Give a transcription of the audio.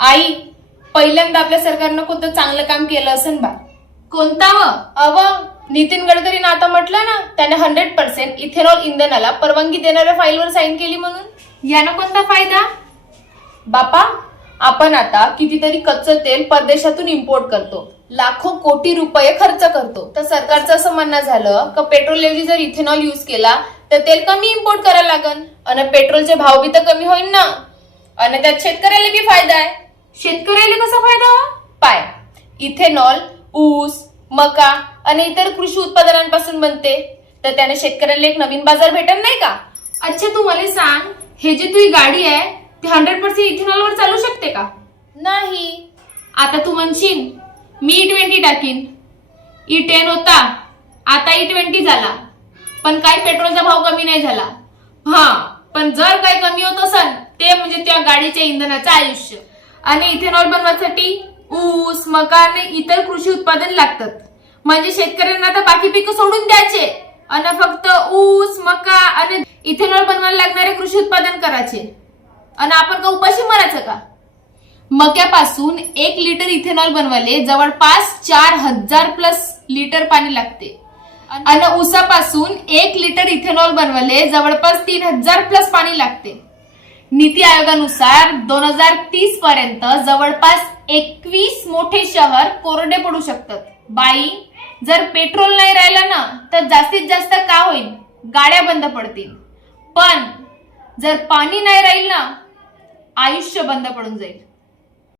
आई, पहिल्यांदा आपल्या सरकारनं कोणतं चांगलं काम केलं असेल बा. कोणता व? नितीन गडकरीनं आता म्हटलं ना, त्याने 100% इथेनॉल इंधनाला परवानगी देणाऱ्या फाईलवर साईन केली म्हणून. यानं कोणता फायदा? बापा, आपण आता कितीतरी कच्चं तेल परदेशातून इम्पोर्ट करतो, लाखो कोटी रुपये खर्च करतो. तर सरकारचं असं म्हणणं झालं का पेट्रोलऐवजी जर इथेनॉल युज केला तर तेल कमी इम्पोर्ट करायला लागन आणि पेट्रोलचे भाव बी तर कमी होईल ना, आणि त्यात शेतकऱ्याला बी फायदा आहे. शेतकऱ्याला कसा फायदा? पाय, इथेनॉल ऊस, मका आणि इतर कृषी उत्पादनांपासून बनते, तर त्याने शेतकऱ्याला एक नवीन बाजार भेटत नाही का. अच्छा, तू मला सांग, हे जे तुझी गाडी आहे ती 100% इथेनॉल वर चालू शकते का? नाही. आता तू म्हणशील मी E20 टाकीन. E10 होता, आता E20 झाला, पण काही पेट्रोलचा भाव कमी नाही झाला. पण जर काही कमी होत असेल ते म्हणजे त्या गाडीच्या इंधनाचं आयुष्य. आणि इथेनॉल बनवण्यासाठी ऊस, मका आणि इतर कृषी उत्पादन लागतात. म्हणजे शेतकऱ्यांना आता बाकी पिकं सोडून द्यायचे आणि फक्त ऊस, मका आणि इथेनॉल बनवायला लागणारे कृषी उत्पादन करायचे. आणि आपण का उपाशी मरायचं का? मक्यापासून 1 लिटर इथेनॉल बनवायला जवळपास 4000+ लिटर पाणी लागते. आणि ऊसापासून 1 लिटर इथेनॉल बनवायला जवळपास 3000+ पाणी लागते. नीती आयोगानुसार 2030 पर्यंत जवळपास 21 मोठे शहर कोरडे पडू शकतात. बाई, जर पेट्रोल नाही राहिलं ना तर जास्तीत जास्त का होईल, गाड्या बंद पडतील. पण जर पाणी नाही राहील ना, आयुष्य बंद पडून जाईल.